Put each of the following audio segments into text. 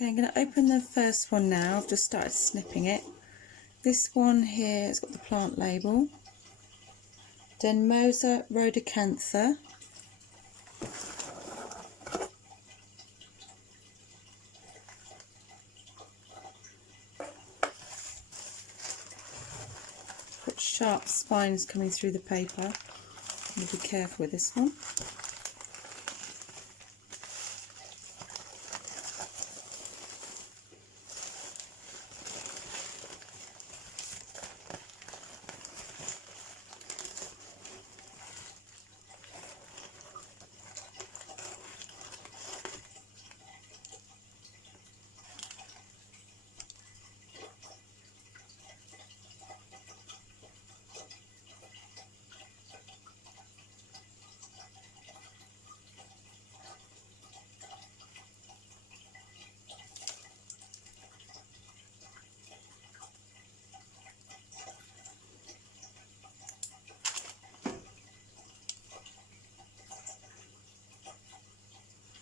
Okay, I'm going to open the first one now. I've just started snipping it. This one here has got the plant label. Denmosa rhodocantha. Got sharp spines coming through the paper. I'm going to be careful with this one.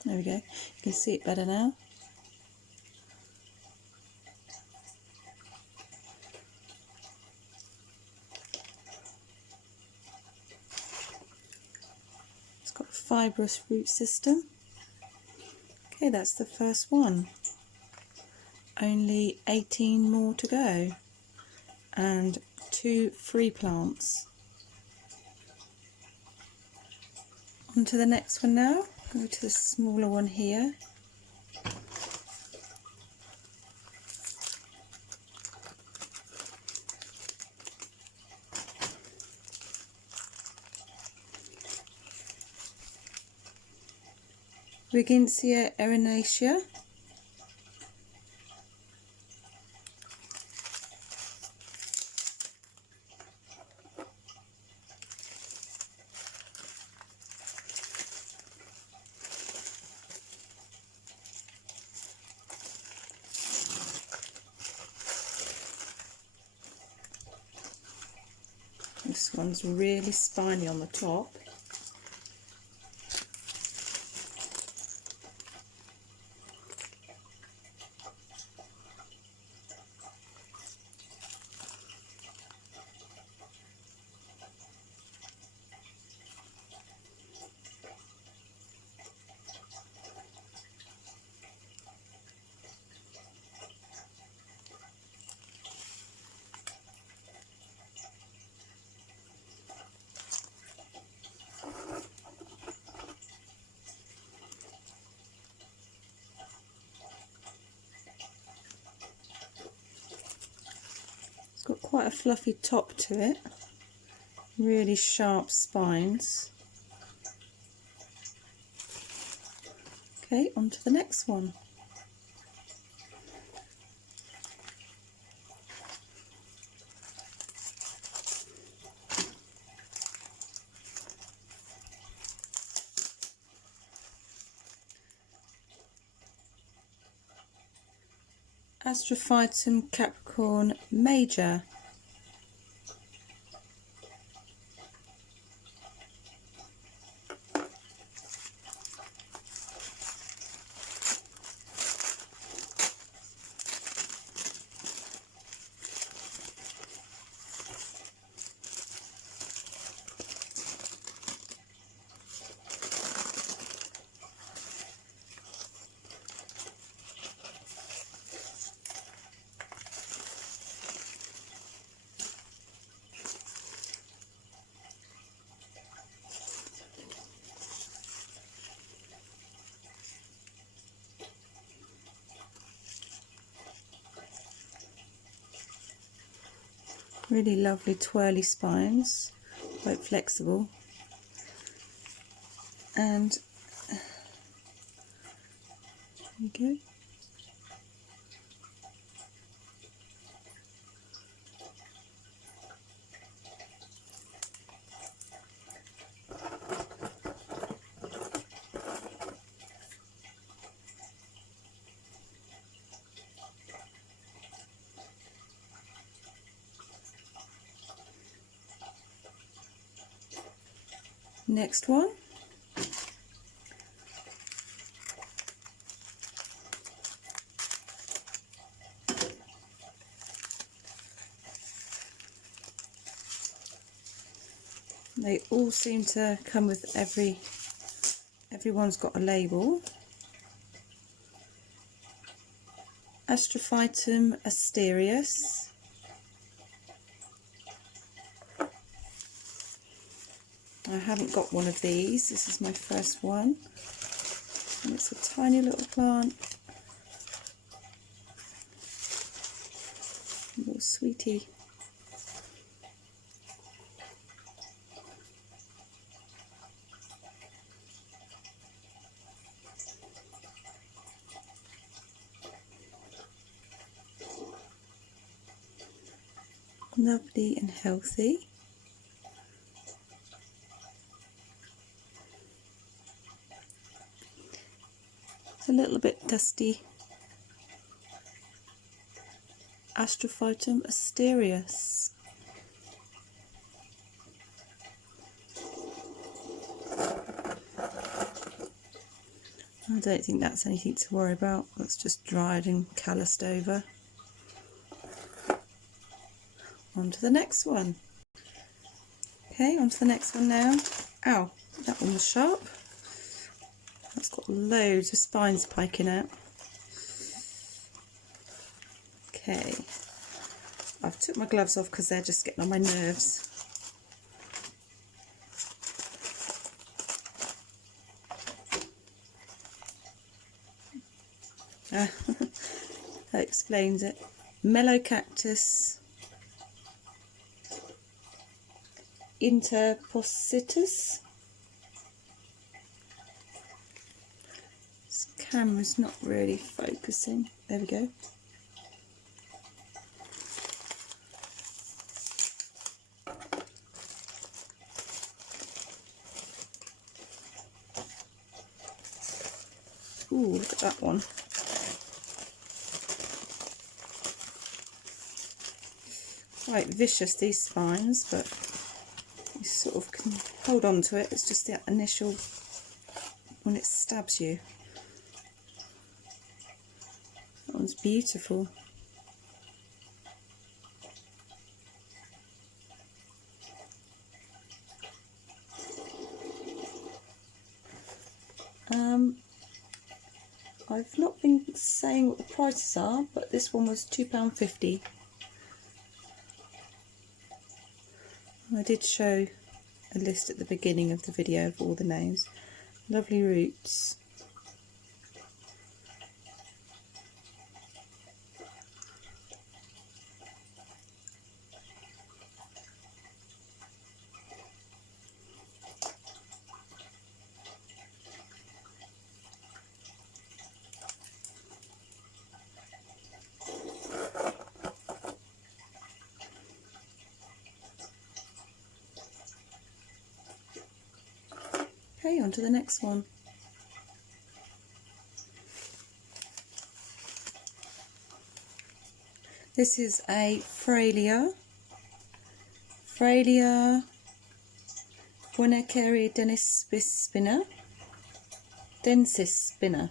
There we go, you can see it better now. It's got a fibrous root system. Okay, that's the first one. Only 18 more to go. And 2 free plants. On to the next one now. Go to the smaller one here. Rebutia erinacea. This one's really spiny on the top. Got quite a fluffy top to it, really sharp spines. Okay, on to the next one. Astrophytum Capricorn Major. Really lovely twirly spines, quite flexible, and there you go. Next one. They all seem to come with everyone's got a label. Astrophytum asterius. I haven't got one of these. This is my first one. And it's a tiny little plant. Little sweetie. Lovely and healthy. It's a little bit dusty. Astrophytum asterius. I don't think that's anything to worry about. That's just dried and calloused over. On to the next one. Okay, on to the next one now. Ow, that one was sharp. That's got loads of spines piking out. Okay, I've took my gloves off because they're just getting on my nerves. That explains it. Mellow cactus. Interpositus. This camera's not really focusing. There we go. Ooh, look at that one. Quite vicious, these spines, but you sort of can hold on to it. It's just that initial, when it stabs you. That one's beautiful. I've not been saying what the prices are, but this one was £2.50. I did show a list at the beginning of the video of all the names. Lovely roots. Okay, on to the next one. This is a Frailea. Frailea densis spinner.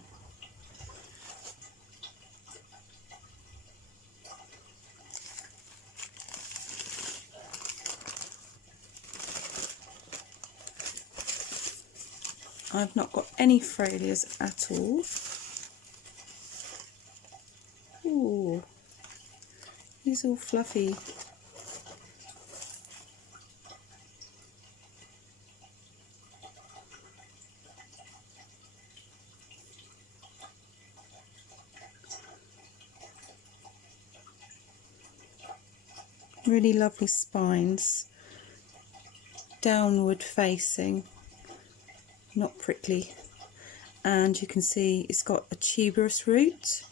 I've not got any Frailias at all. Ooh, he's all fluffy. Really lovely spines, downward facing, not prickly, and you can see it's got a tuberous root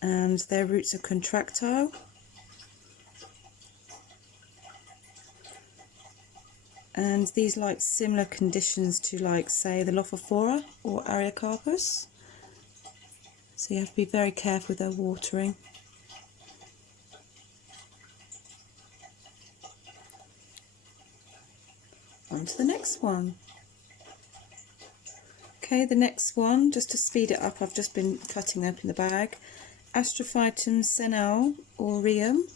and their roots are contractile, and these like similar conditions to, like, say, the Lophophora or Ariocarpus, so you have to be very careful with their watering. On to the next one. Okay, the next one, just to speed it up, I've just been cutting open the bag. Astrophytum senal aureum.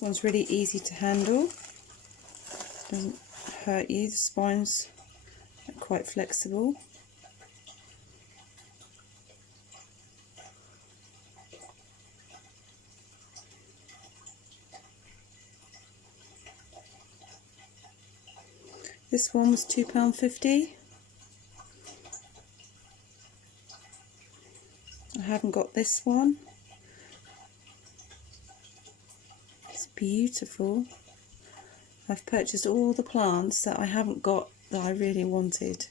This one's really easy to handle, doesn't hurt you, the spines are quite flexible. This one was £2.50. I haven't got this one. It's beautiful. I've purchased all the plants that I haven't got that I really wanted.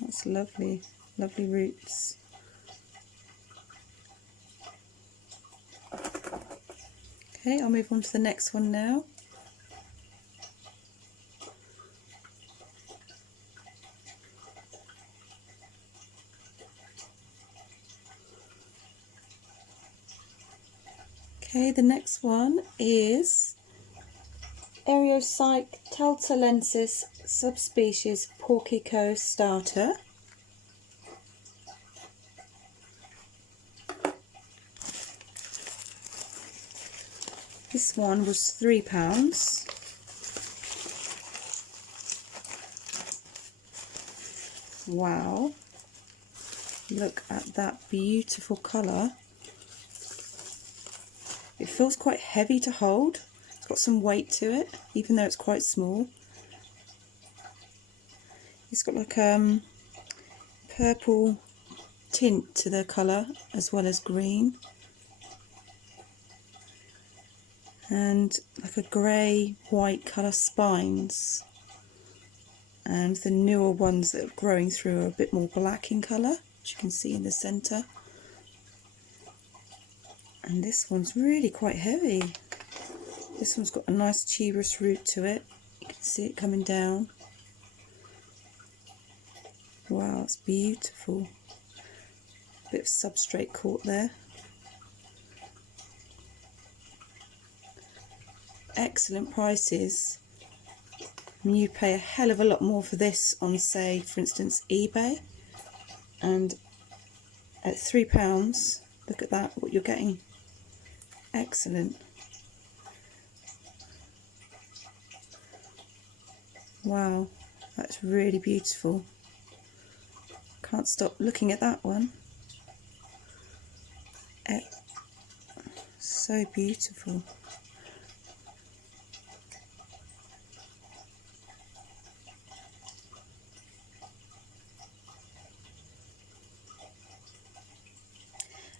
That's lovely, lovely roots. Okay, I'll move on to the next one now. Okay, the next one is Eriocyc teltalensis subspecies Porcico starter. This one was £3. Wow, look at that beautiful colour. It feels quite heavy to hold. It's got some weight to it, even though it's quite small. It's got like purple tint to the colour as well as green. And like a grey white colour spines. And the newer ones that are growing through are a bit more black in colour, which you can see in the centre. And this one's really quite heavy. This one's got a nice tuberous root to it. You can see it coming down. Wow, it's beautiful. Bit of substrate caught there. Excellent prices. I mean, you pay a hell of a lot more for this on, say, for instance, eBay. And at £3, look at that, what you're getting. Excellent. Wow, that's really beautiful. Can't stop looking at that one. So beautiful.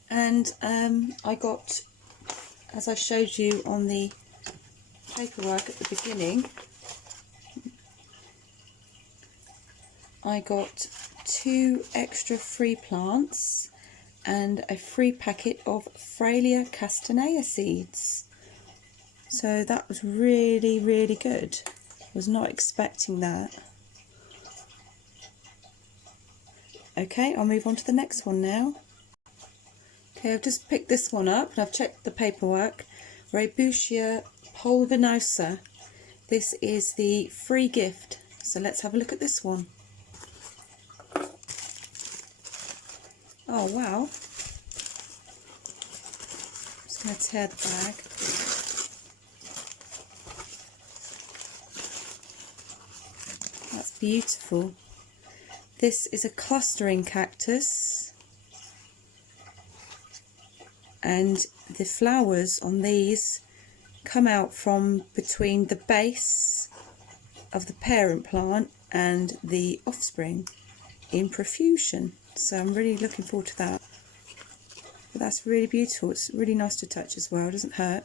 And I got, as I showed you on the paperwork at the beginning, I got 2 extra free plants and a free packet of Frailea castanea seeds. So that was really, really good. I was not expecting that. Okay, I'll move on to the next one now. Okay, I've just picked this one up and I've checked the paperwork. Rebutia pulvinosa. This is the free gift. So let's have a look at this one. Oh wow. I'm just going to tear the bag. That's beautiful. This is a clustering cactus. And the flowers on these come out from between the base of the parent plant and the offspring in profusion. So I'm really looking forward to that. But that's really beautiful. It's really nice to touch as well, doesn't hurt.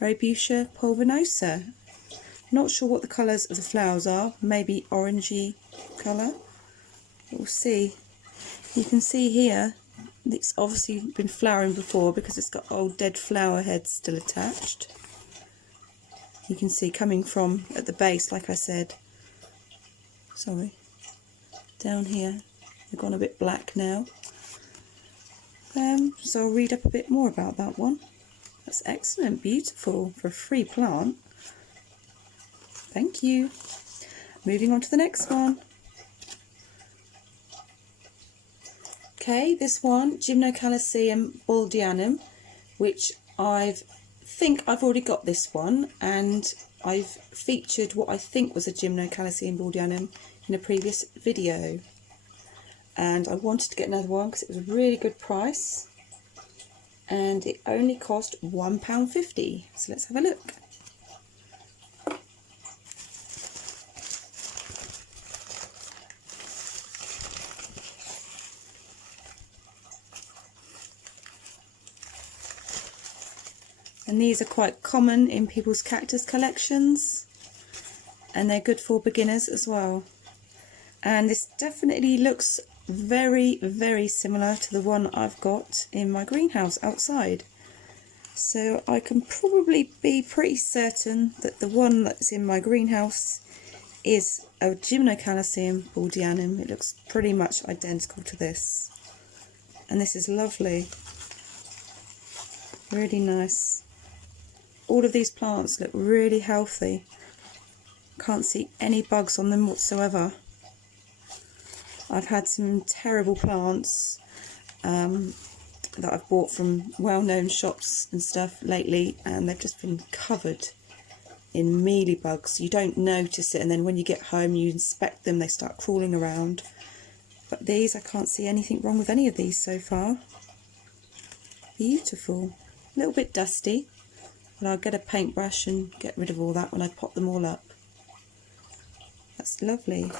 Rebutia pulvinosa. Not sure what the colours of the flowers are. Maybe orangey colour. We'll see. You can see here it's obviously been flowering before because it's got old dead flower heads still attached. You can see coming from at the base, like I said. Sorry. Down here. They've gone a bit black now. So I'll read up a bit more about that one. That's excellent, beautiful for a free plant. Thank you. Moving on to the next one. Okay, this one, Gymnocalycium baldianum. which I think I've already got this one, and I've featured what I think was a Gymnocalycium baldianum in a previous video, and I wanted to get another one because it was a really good price and it only cost £1.50. So let's have a look. And these are quite common in people's cactus collections, and they're good for beginners as well. And this definitely looks very, very similar to the one I've got in my greenhouse outside. So I can probably be pretty certain that the one that's in my greenhouse is a Gymnocalycium baldianum. It looks pretty much identical to this. And this is lovely. Really nice. All of these plants look really healthy. Can't see any bugs on them whatsoever. I've had some terrible plants that I've bought from well-known shops and stuff lately, and they've just been covered in mealybugs. You don't notice it, and then when you get home you inspect them, they start crawling around. But these, I can't see anything wrong with any of these so far. Beautiful. A little bit dusty, but I'll get a paintbrush and get rid of all that when I pop them all up. That's lovely.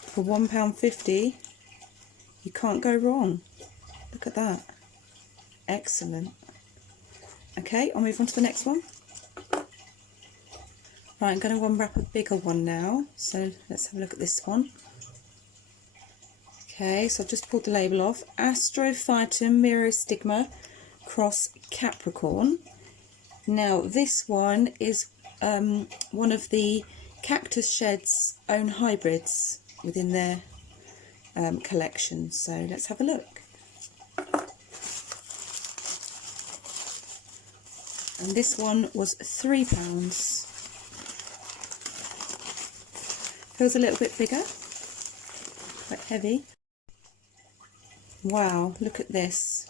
For £1.50, you can't go wrong. Look at that. Excellent. Okay, I'll move on to the next one. Right, I'm going to unwrap a bigger one now. So let's have a look at this one. Okay, so I've just pulled the label off. Astrophytum myriostigma cross Capricorn. Now this one is one of the Cactus Shed's own hybrids within their collection. So let's have a look. And this one was £3. Feels a little bit bigger, quite heavy. Wow, look at this.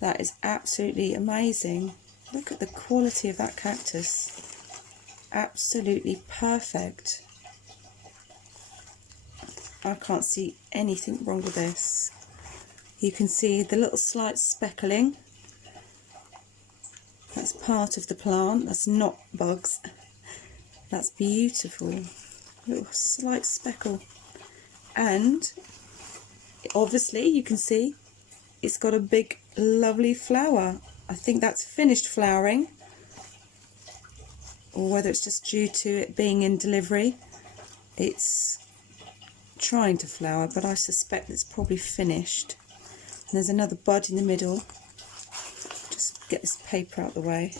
That is absolutely amazing. Look at the quality of that cactus. Absolutely perfect. I can't see anything wrong with this. You can see the little slight speckling. That's part of the plant, that's not bugs. That's beautiful. A little slight speckle. And obviously you can see it's got a big lovely flower. I think that's finished flowering, or whether it's just due to it being in delivery. It's trying to flower, but I suspect it's probably finished. And there's another bud in the middle. Just get this paper out of the way.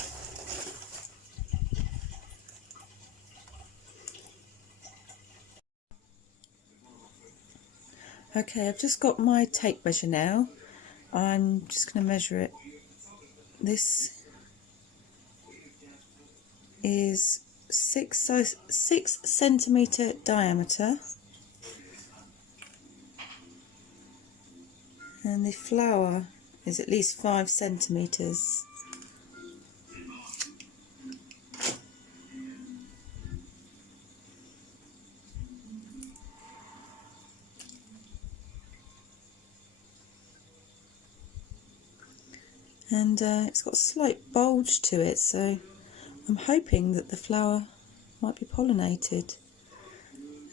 Okay, I've just got my tape measure now. I'm just going to measure it. This is 6 centimetre diameter, and the flower is at least 5 centimetres. And it's got a slight bulge to it, so I'm hoping that the flower might be pollinated.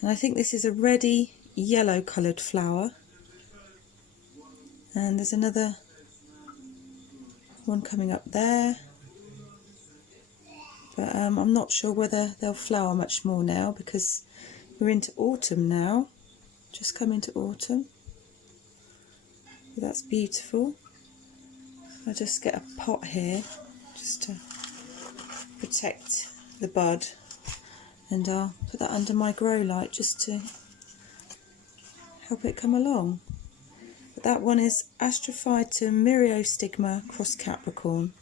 And I think this is a reddy yellow coloured flower. And there's another one coming up there. But I'm not sure whether they'll flower much more now, because we're into autumn now. Just come into autumn. But that's beautiful. I'll just get a pot here just to protect the bud, and I'll put that under my grow light just to help it come along. But that one is Astrophytum myriostigma cross Capricorn,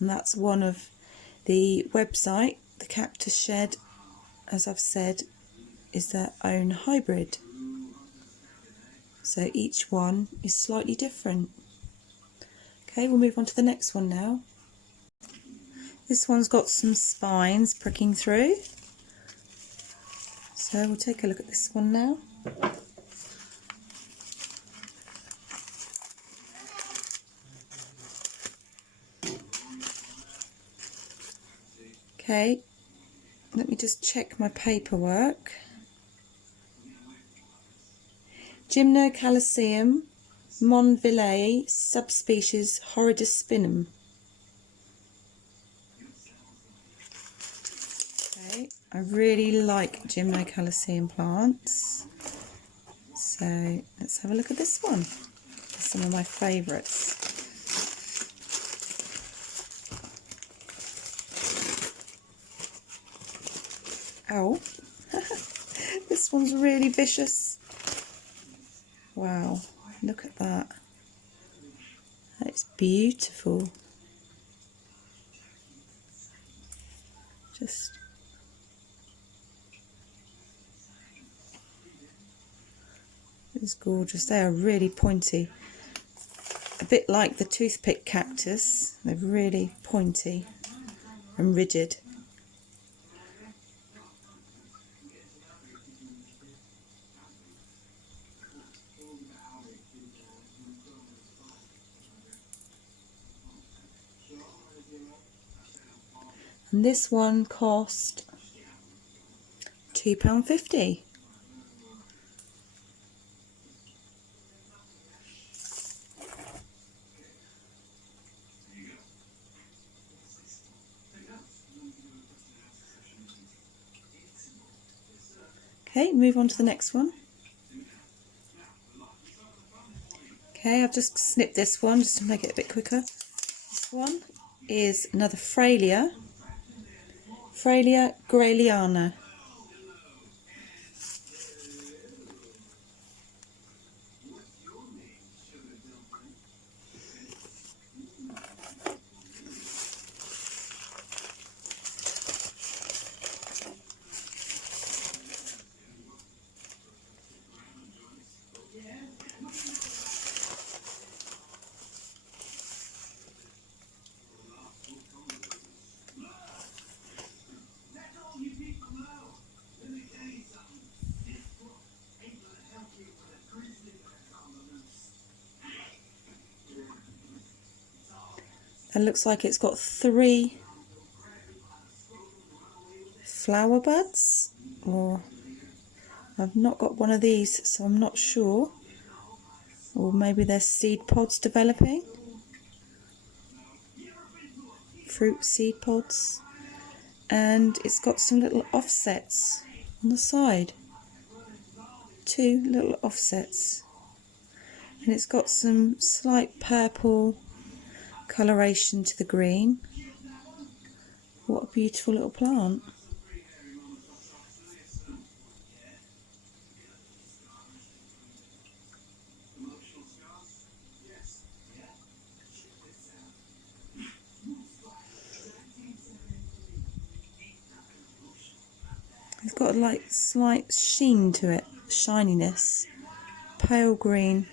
and that's one of the website. The Cactus Shed, as I've said, is their own hybrid. So each one is slightly different. Okay, we'll move on to the next one now. This one's got some spines pricking through. So we'll take a look at this one now. Okay, let me just check my paperwork. Gymnocalycium monvillae subspecies horridus. Okay, I really like Gymnocalycium plants, so let's have a look at this one. It's some of my favourites. Ow, this one's really vicious. Wow, look at that. That's beautiful. Just it's gorgeous. They are really pointy. A bit like the toothpick cactus. They're really pointy and rigid. And this one cost £2.50. Okay, move on to the next one. Okay, I've just snipped this one just to make it a bit quicker. This one is another Frailea grayliana. It looks like it's got 3 flower buds, or I've not got one of these, so I'm not sure. Or maybe there's seed pods developing. Fruit seed pods. And it's got some little offsets on the side. 2 little offsets. And it's got some slight purple coloration to the green. What a beautiful little plant. It's got a like slight sheen to it, shininess, pale green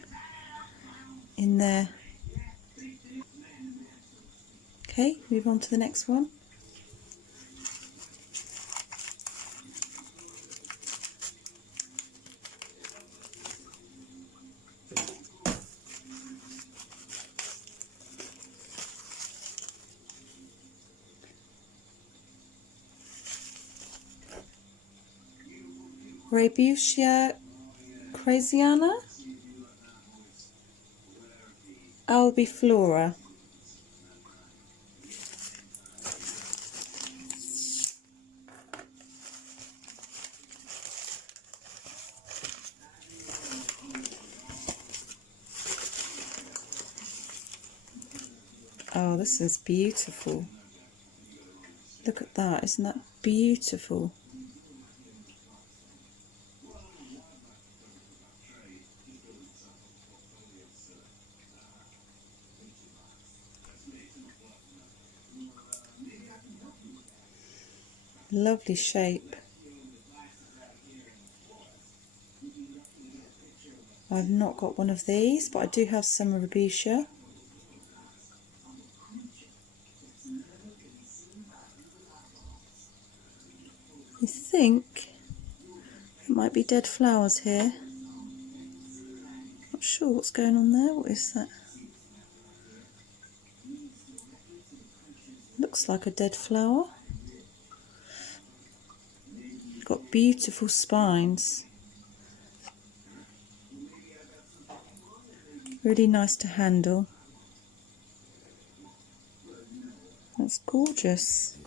in there. Okay, move on to the next one. Rebutia craziana, albiflora. Oh, this is beautiful. Look at that, isn't that beautiful? Lovely shape. I've not got one of these, but I do have some Rebutia. I think it might be dead flowers here. Not sure what's going on there. What is that? Looks like a dead flower. Got beautiful spines. Really nice to handle. That's gorgeous.